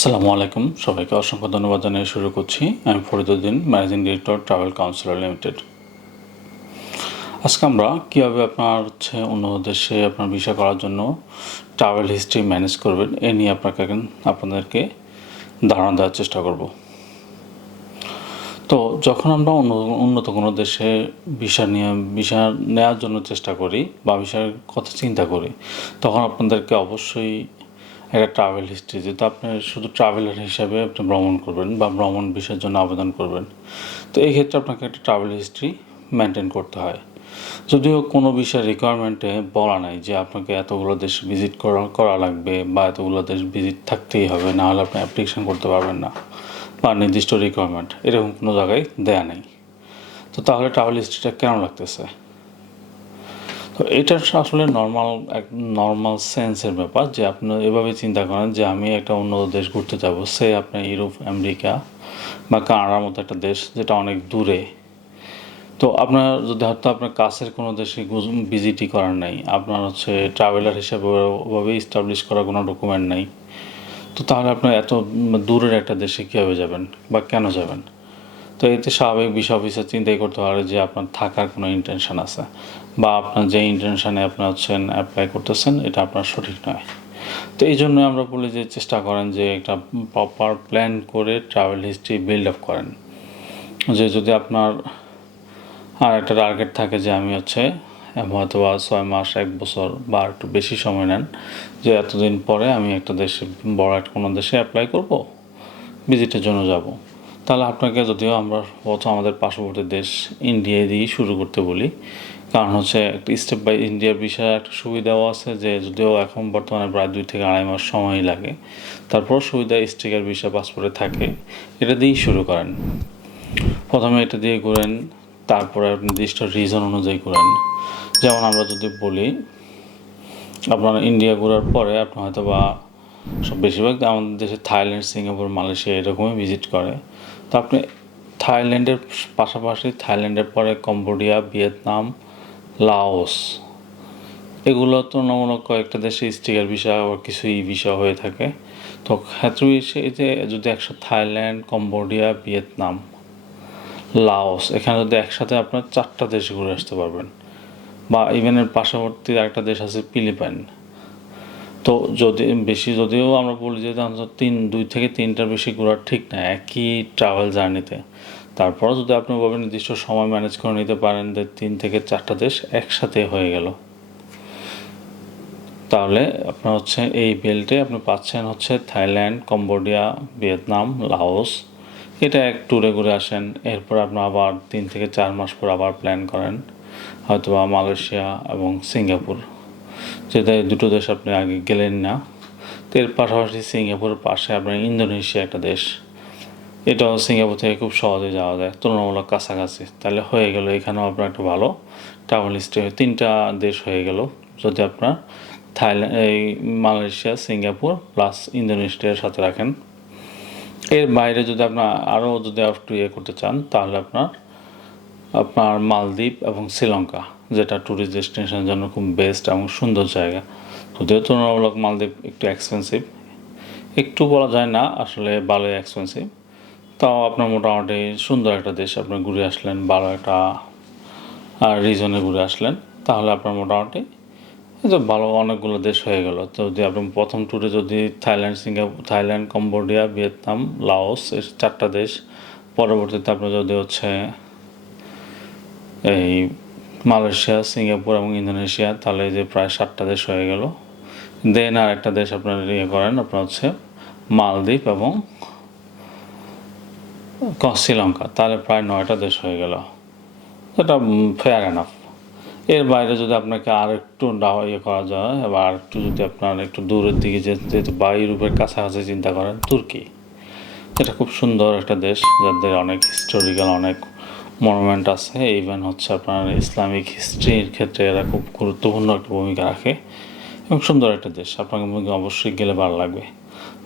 আসসালামু আলাইকুম, সবাইকে অসংখ্য ধন্যবাদ জানিয়ে শুরু করছি। আমি Fariduddin, managing director travel councillor limited. আজকে আমরা কীভাবে অন্য দেশে আপনার ভিসা করার জন্য ট্রাভেল হিস্ট্রি ম্যানেজ করবেন এ নিয়ে আপনাদেরকে ধারণা দেওয়ার চেষ্টা করব। তো যখন আমরা উন্নত কোনো দেশে ভিসা নেওয়ার জন্য চেষ্টা করি বা ভিসার কথা চিন্তা করি, তখন আপনাদেরকে অবশ্যই একটা ট্রাভেল হিস্ট্রি, যেহেতু আপনি শুধু ট্রাভেলার হিসাবে আপনি ভ্রমণ করবেন বা ভ্রমণ ভিসার জন্য আবেদন করবেন, তো এই ক্ষেত্রে আপনাকে একটা ট্রাভেল হিস্ট্রি মেনটেন করতে হয়। যদিও কোনো বিষয়ের রিকোয়ারমেন্টে বলা নাই যে আপনাকে এতগুলো দেশ ভিজিট করা লাগবে বা এতগুলো দেশ ভিজিট থাকতেই হবে, না হলে আপনি অ্যাপ্লিকেশন করতে পারবেন না, বা নির্দিষ্ট রিকোয়ারমেন্ট এরকম কোনো জায়গায় দেয়া নেই। তো তাহলে ট্রাভেল হিস্ট্রিটা কেন লাগতেছে? তো এটা আসলে নর্মাল সেন্সের ব্যাপার, যে আপনি এভাবে চিন্তা করেন যে আমি একটা উন্নত দেশ ঘুরতে যাব, সে আপনার ইউরোপ, আমেরিকা বা কানাডার মতো একটা দেশ যেটা অনেক দূরে। তো আপনার যদি হয়তো আপনার কাছের কোনো দেশে ভিজিটই করার নাই, আপনার ট্রাভেলার হিসেবে ওভাবে ইস্টাবলিশ করা কোনো ডকুমেন্ট নাই, তো তাহলে আপনার এত দূরের একটা দেশে কীভাবে যাবেন বা কেন যাবেন? তো এতে স্বাভাবিক ভিসা অফিসার চিন্তাই করতে পারে যে আপনার থাকার কোনো ইন্টেনশন আছে, বা আপনার যে ইন্টেনশনে আপনি অ্যাপ্লাই করতেছেন এটা আপনার সঠিক নয়। তো এই জন্য আমরা বলি যে চেষ্টা করেন যে একটা প্রপার প্ল্যান করে ট্রাভেল হিস্ট্রি বিল্ড আপ করেন। যে যদি আপনার আর একটা টার্গেট থাকে যে আমি হয়তো বা 6 মাস, 1 বছর বা একটু বেশি সময় নেন, যে এতদিন পরে আমি একটা দেশে বড় কোনো দেশে অ্যাপ্লাই করব, ভিজিটের জন্য যাব, তাহলে আপনাকে যদিও আমরা আমাদের পার্শ্ববর্তী দেশ ইন্ডিয়া দিয়েই শুরু করতে বলি, কারণ একটা স্টেপ বাই ইন্ডিয়ার বিষয়ে একটা সুবিধাও আছে, যে যদিও এখন বর্তমানে প্রায় 2 থেকে 2.5 মাস সময়ই লাগে, তারপর সুবিধা স্টিকার ভিসা পাসপোর্টে থাকে, এটা দিয়েই শুরু করেন। প্রথমে এটা দিয়ে ঘুরেন, তারপরে নির্দিষ্ট রিজন অনুযায়ী ঘুরেন। যেমন আমরা যদি বলি, আপনার ইন্ডিয়া ঘোরার পরে আপনি হয়তো বা বেশিরভাগ আমাদের দেশে থাইল্যান্ড, সিঙ্গাপুর, মালয়েশিয়া এরকমই ভিজিট করে। তো আপনি থাইল্যান্ডের পাশাপাশি থাইল্যান্ডের পরে কম্বোডিয়া, ভিয়েতনাম, লাওস, এগুলো তুলনামূলক কয়েকটা দেশে স্টিকার ভিসা আবার কিছু ই ভিসা হয়ে থাকে। তো ক্ষেত্র যে যদি থাইল্যান্ড, কম্বোডিয়া, ভিয়েতনাম, লাওস, এখানে যদি একসাথে আপনার 4টা দেশ ঘুরে আসতে পারবেন, বা ইভেনের পার্শ্ববর্তী আরেকটা দেশ আছে ফিলিপাইন। তো যদিও আমরা বলি যে 2 থেকে 3টার বেশি ঘোরা ঠিক না একই ট্রাভেল জার্নিতে, তারপরও যদি আপনি ওভাবে নির্দিষ্ট সময় ম্যানেজ করে নিতে পারেন যে 3 থেকে 4টা দেশ একসাথে হয়ে গেল, তাহলে আপনার এই বেল্টে আপনি পাচ্ছেন থাইল্যান্ড, কম্বোডিয়া, ভিয়েতনাম, লাওস, এটা এক ট্যুরে ঘুরে আসেন। এরপর আপনি আবার 3 থেকে 4 মাস পর আবার প্ল্যান করেন হয়তোবা মালয়েশিয়া এবং সিঙ্গাপুর, যেটা দুটো দেশ আপনি আগে গেলেন না। তো এর পাশাপাশি সিঙ্গাপুরের পাশে আপনার ইন্দোনেশিয়া একটা দেশ, এটাও সিঙ্গাপুর থেকে খুব সহজে যাওয়া যায়, তুলনামূলক কাছাকাছি। তাহলে হয়ে গেল এখানেও আপনার একটা ভালো ট্রাভেল হিস্ট্রি, 3টা দেশ হয়ে গেল যদি আপনার মালয়েশিয়া, সিঙ্গাপুর প্লাস ইন্দোনেশিয়ার সাথে রাখেন। এর বাইরে যদি আপনার আরও একটু করতে চান, তাহলে আপনার মালদ্বীপ এবং শ্রীলঙ্কা, যেটা ট্যুরিস্ট ডেস্টিনেশনের জন্য খুব বেস্ট এবং সুন্দর জায়গা। যদিও তুলনামূলক মালদ্বীপ একটু এক্সপেন্সিভ, একটু বলা যায় না, আসলে ভালোই এক্সপেন্সিভ। তাও আপনার মোটামুটি সুন্দর একটা দেশ, আপনি ঘুরে আসলেন, ভালো একটা রিজনে ঘুরে আসলেন, তাহলে আপনার মোটামুটি ভালো অনেকগুলো দেশ হয়ে গেল। তো যদি আপনি প্রথম ট্যুরে যদি থাইল্যান্ড, কম্বোডিয়া, ভিয়েতনাম, লাওস, এই 4টা দেশ, পরবর্তীতে আপনার যদি এই মালয়েশিয়া, সিঙ্গাপুর এবং ইন্দোনেশিয়া, তাহলে যে প্রায় 7টা দেশ হয়ে গেল। দেন আর একটা দেশ আপনার করেন, আপনার মালদ্বীপ এবং শ্রীলঙ্কা, তাহলে প্রায় 9টা দেশ হয়ে গেল। এটা ফেয়ার এনাফ। এর বাইরে যদি আপনাকে আর একটু করা যায়, বা আর একটু যদি আপনার একটু দূরের দিকে যেহেতু বা ইউরোপের কাছাকাছি চিন্তা করেন, তুর্কি, এটা খুব সুন্দর একটা দেশ, যাদের অনেক হিস্টোরিক্যাল অনেক মনুমেন্ট আছে, ইভেন আপনার ইসলামিক হিস্ট্রির ক্ষেত্রে এরা খুব গুরুত্বপূর্ণ একটা ভূমিকা রাখে, এবং সুন্দর একটা দেশ, আপনাকে অবশ্যই গেলে ভালো লাগবে।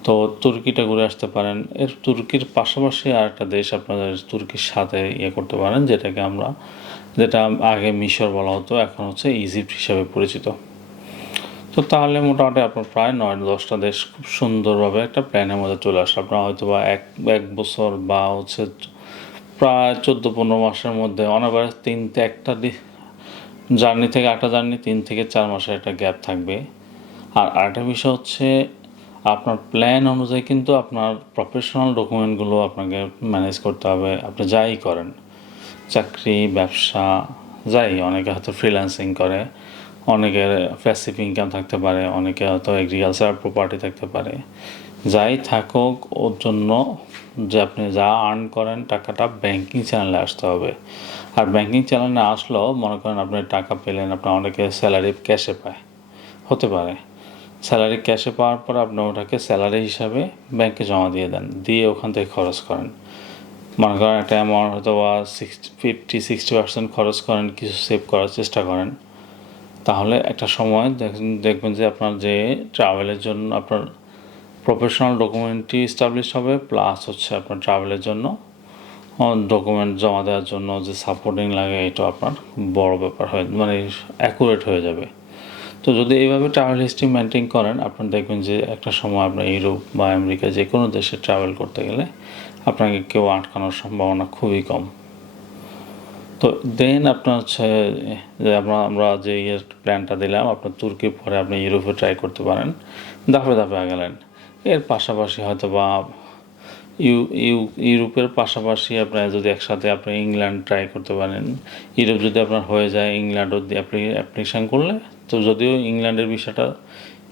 তো তুর্কিটা ঘুরে আসতে পারেন। এর তুর্কির পাশাপাশি আর একটা দেশ আপনাদের তুর্কির সাথে করতে পারেন, যেটা আগে মিশর বলা হতো, এখন ইজিপ্ট হিসাবে পরিচিত। তো তাহলে মোটামুটি আপনার প্রায় 9-10টা দেশ খুব সুন্দরভাবে একটা প্ল্যানের মধ্যে চলে আসে। আপনার হয়তো বা এক বছর বা হচ্ছে প্রায় 14-15 মাসের মধ্যে অনাবারে একটা জার্নি থেকে একটা জার্নি 3 থেকে 4 মাসের একটা গ্যাপ থাকবে। আর আরেকটা বিষয় হচ্ছে আপনার প্ল্যান অনুযায়ী কিন্তু আপনার প্রফেশনাল ডকুমেন্টগুলো আপনাকে ম্যানেজ করতে হবে। আপনি যাই করেন, চাকরি, ব্যবসা, যাই, অনেকে হয়তো ফ্রিল্যান্সিং করে, অনেকের প্যাসিভ ইনকাম থাকতে পারে, অনেকে হয়তো এগ্রিকালচার প্রপার্টি থাকতে পারে। যাই থাকুক, ওর জন্য যে আপনি যা আর্ন করেন টাকাটা ব্যাংকিং চ্যানেলে আসতে হবে। আর ব্যাংকিং চ্যানেলে আসলেও মনে করেন আপনি টাকা পেলেন, আপনার অনেকে স্যালারি ক্যাশে পায়, হতে পারে স্যালারি ক্যাশে পাওয়ার পর আপনি ওটাকে স্যালারি হিসাবে ব্যাংকে জমা দিয়ে দেন, দিয়ে ওখান থেকে খরচ করেন। মনে করেন একটা অ্যামাউন্ট হয়তো বা 50-60% খরচ করেন, কিছু সেভ করার চেষ্টা করেন। তাহলে একটা সময় দেখবেন যে আপনার যে ট্রাভেলের জন্য আপনার প্রফেশনাল ডকুমেন্টটি এস্টাবলিশ হবে, প্লাস হচ্ছে আপনার ট্রাভেলের জন্য ডকুমেন্ট জমা দেওয়ার জন্য যে সাপোর্টিং লাগে, এটা আপনার বড় ব্যাপার হয়ে মানে অ্যাকুরেট হয়ে যাবে। তো যদি এইভাবে ট্রাভেল হিস্ট্রি মেনটেন করেন, আপনার দেখবেন যে একটা সময় আপনার ইউরোপ বা আমেরিকা যে কোনো দেশে ট্রাভেল করতে গেলে আপনাকে কেউ আটকানোর সম্ভাবনা খুবই কম। তো দেন আপনার হচ্ছে যে আমরা যে প্ল্যানটা দিলাম, আপনার তুর্কির পরে আপনি ইউরোপে ট্রাই করতে পারেন, ধাপে ধাপে আগালেন। এর পাশাপাশি হয়তো বা ইউরোপের পাশাপাশি আপনার যদি একসাথে আপনি ইংল্যান্ড ট্রাই করতে পারেন। ইউরোপ যদি আপনার হয়ে যায়, ইংল্যান্ডও দিয়ে আপনি অ্যাপ্লিকেশান করলে, তো যদিও ইংল্যান্ডের বিষয়টা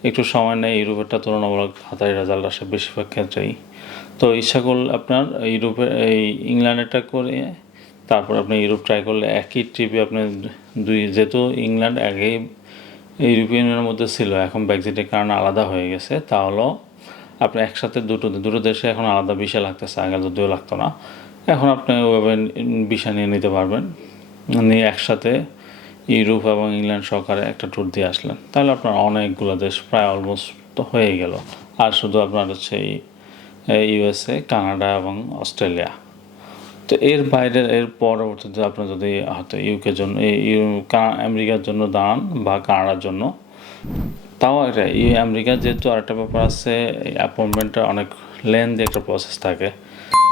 একটু সময় নেয়, ইউরোপেরটা তুলনামূলক তাড়াতাড়ি রেজাল্ট আসে বেশিরভাগ ক্ষেত্রেই। তো ইচ্ছা করলে আপনার এই ইংল্যান্ডেরটা করে তারপর আপনি ইউরোপ ট্রাই করলে একই ট্রিপে আপনি যেহেতু ইংল্যান্ড আগেই ইউরোপিয়ানের মধ্যে ছিল, এখন ব্রেক্সিটের কারণে আলাদা হয়ে গেছে, তাহলেও আপনি একসাথে দুটো দেশে এখন আলাদা ভিসা লাগতেছে, আগে যদিও লাগতো না। এখন আপনি ওইভাবে ভিসা নিয়ে নিতে পারবেন, নিয়ে একসাথে ইউরোপ এবং ইংল্যান্ড সহকারে একটা ট্যুর দিয়ে আসলেন, তাহলে আপনার অনেকগুলো দেশ প্রায় অলমোস্ট তো হয়ে গেল। আর শুধু আপনার হচ্ছে ইউএসএ, কানাডা এবং অস্ট্রেলিয়া। তো এর পরবর্তীতে আপনার যদি হয়তো ইউকের জন্য আমেরিকার জন্য দাঁড়ান বা কানাডার জন্য, তাও একটা আমেরিকার যেহেতু আরেকটা ব্যাপার আছে, অ্যাপয়েন্টমেন্টটা অনেক লেন্থি একটা প্রসেস থাকে।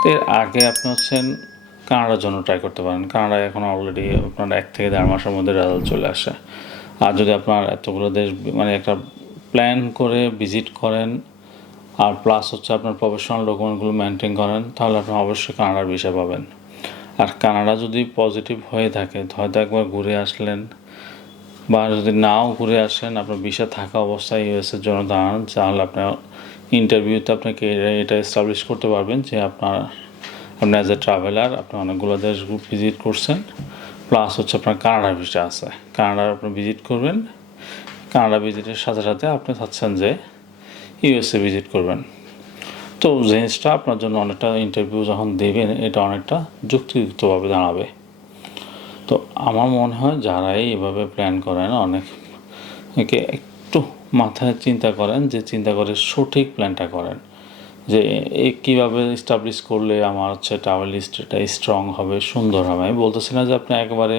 তো এর আগে আপনি হচ্ছেন কানাডার জন্য ট্রাই করতে পারেন। কানাডায় এখন অলরেডি আপনার 1 থেকে 1.5 মাসের মধ্যে রেজাল্ট চলে আসে। আর যদি আপনার এতগুলো দেশ মানে একটা প্ল্যান করে ভিজিট করেন, আর প্লাস হচ্ছে আপনার প্রফেশনাল ডকুমেন্টগুলো মেনটেন করেন, তাহলে আপনি অবশ্যই কানাডার ভিসা পাবেন। আর কানাডা যদি পজিটিভ হয়ে থাকে, হয়তো একবার ঘুরে আসলেন, বা যদি নাও ঘুরে আসেন, আপনার ভিসা থাকা অবস্থায় ইউএসের জন্য দাঁড়ান, তাহলে আপনার ইন্টারভিউতে আপনাকে এটা এস্টাবলিশ করতে পারবেন যে আপনি অ্যাজ এ ট্রাভেলার আপনি অনেকগুলো দেশ ভিজিট করছেন, প্লাস হচ্ছে আপনার কানাডার ভিসা আছে, কানাডার আপনি ভিজিট করবেন। কানাডা ভিজিটের সাথে সাথে আপনি চাচ্ছেন যে ইউএসএ ভিজিট করবেন। তো জিনিসটা আপনার জন্য অনেকটা ইন্টারভিউ যখন দেবেন, এটা অনেকটা যুক্তিযুক্তভাবে দাঁড়াবে। তো আমার মনে হয় যারাই এভাবে প্ল্যান করেন, অনেকে একটু মাথায় চিন্তা করেন, যে চিন্তা করে সঠিক প্ল্যানটা করেন, যে কীভাবে এস্টাবলিশ করলে আমার হচ্ছে ট্রাভেল হিস্ট্রিটা স্ট্রং হবে, সুন্দর হবে। আমি বলতেছি না যে আপনি একবারে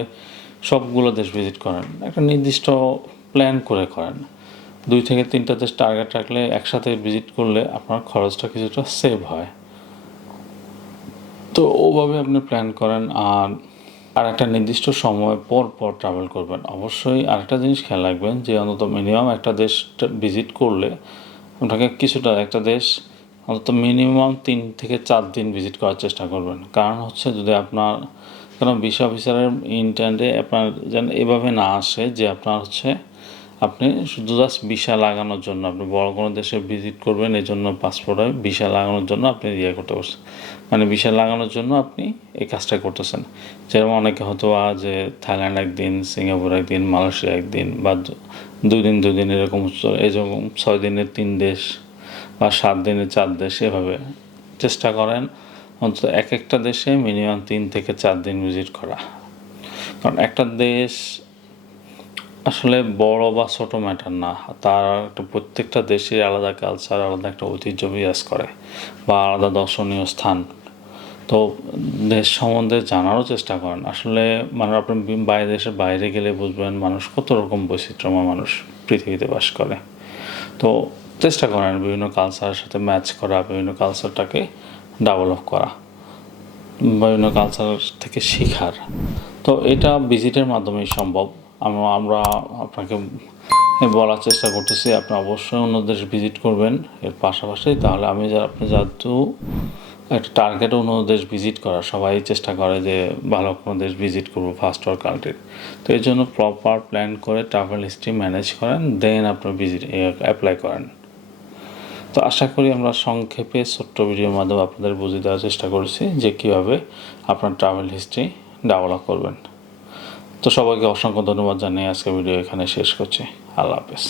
সবগুলো দেশ ভিজিট করেন, একটা নির্দিষ্ট প্ল্যান করে করেন। 2 থেকে 3টা দেশ টার্গেট রাখলে একসাথে ভিজিট করলে আপনার খরচটা কিছুটা সেভ হয়। তো ওভাবে আপনি প্ল্যান করেন, আর একটা নির্দিষ্ট সময় পর পর ট্রাভেল করবেন। অবশ্যই আরেকটা জিনিস খেয়াল রাখবেন যে অন্তত মিনিমাম একটা দেশ ভিজিট করলে আপনাকে একটা দেশ অন্তত মিনিমাম 3 থেকে 4 দিন ভিজিট করার চেষ্টা করবেন। কারণ হচ্ছে যদি আপনার ভিসা অফিসারের ইন্টেন্ডে আপনার যেন এভাবে না আসে যে আপনার হচ্ছে আপনি শুধু জাস্ট ভিসা লাগানোর জন্য আপনি বড় কোনো দেশে ভিজিট করবেন, এই জন্য পাসপোর্টে ভিসা লাগানোর জন্য আপনি করতে পারছেন, মানে ভিসা লাগানোর জন্য আপনি এই কাজটা করতেছেন। যেরকম অনেকে হয়তো যে থাইল্যান্ড একদিন, সিঙ্গাপুর একদিন, মালয়েশিয়া একদিন, বা 2 দিন এরকম 6 দিনের 3 দেশ বা 7 দিনের 4 দেশ, এভাবে চেষ্টা করেন অন্তত একটা দেশে মিনিমাম 3 থেকে 4 দিন ভিজিট করা। কারণ একটা দেশ আসলে বড় বা ছোটো ম্যাটার না, তার একটা প্রত্যেকটা দেশের আলাদা কালচার, আলাদা একটা ঐতিহ্য বিরাজ করে, বা আলাদা দর্শনীয় স্থান। তো তো দেশ সম্বন্ধে জানারও চেষ্টা করেন। আসলে মানে আপনি দেশের বাইরে গেলে বুঝবেন মানুষ কত রকম বৈচিত্র্যময় মানুষ পৃথিবীতে বাস করে। তো চেষ্টা করেন বিভিন্ন কালচারের সাথে ম্যাচ করা, বিভিন্ন কালচারটাকে ডেভেলপ করা, বিভিন্ন কালচার থেকে শেখার। তো এটা ভিজিটের মাধ্যমেই সম্ভব। আমরা আপনাকে বলার চেষ্টা করতেছি আপনি অবশ্যই অন্য দেশ ভিজিট করবেন এর পাশাপাশি। তাহলে আপনি যেহেতু একটা টার্গেট অন্য দেশ ভিজিট করা, সবাই চেষ্টা করে যে ভালো কোনো দেশ ভিজিট করবো ফার্স্ট ওয়ার্ল্ড কান্ট্রি। তো এই জন্য প্রপার প্ল্যান করে ট্রাভেল হিস্ট্রি ম্যানেজ করেন, দেন আপনার ভিজিট অ্যাপ্লাই করেন। তো আশা করি আমরা সংক্ষেপে ছোট্ট ভিডিওর মাধ্যমে আপনাদের বুঝিয়ে দেওয়ার চেষ্টা করেছি যে কীভাবে আপনার ট্রাভেল হিস্ট্রি ডেভেলপ করবেন। তো সবাইকে অসংখ্য ধন্যবাদ জানিয়ে আজকে ভিডিও এখানে শেষ করছি। আল্লাহ হাফেজ।